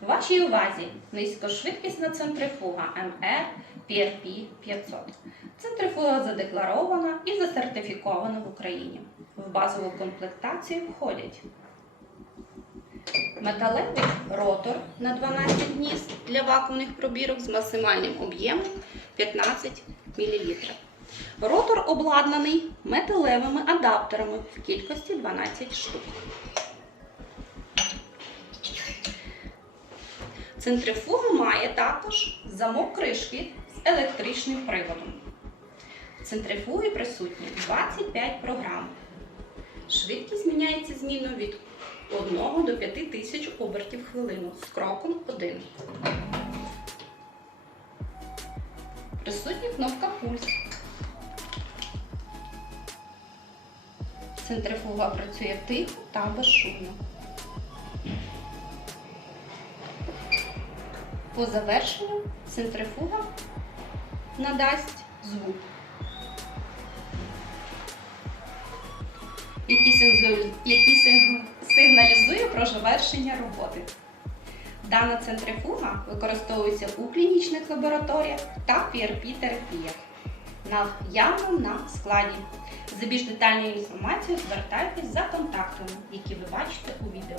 Вашій увазі низькошвидкісна центрифуга МР PRP 500. Центрифуга задекларована і засертифікована в Україні. В базову комплектацію входять металевий ротор на 12 гнізд для вакуумних пробірок з максимальним об'ємом 15 мл. Ротор обладнаний металевими адаптерами в кількості 12 штук. Центрифуга має також замок кришки з електричним приводом. В центрифугі присутні 25 програм. Швидкість міняється змінно від 1 до 5 тисяч обертів хвилину з кроком 1. Присутня кнопка пульс. Центрифуга працює тихо та безшумно. По завершенню центрифуга надасть звук, який сигналізує- про завершення роботи. Дана центрифуга використовується у клінічних лабораторіях та PRP-терапіях. Наявно на складі. За більш детальною інформацією звертайтесь за контактами, які ви бачите у відео.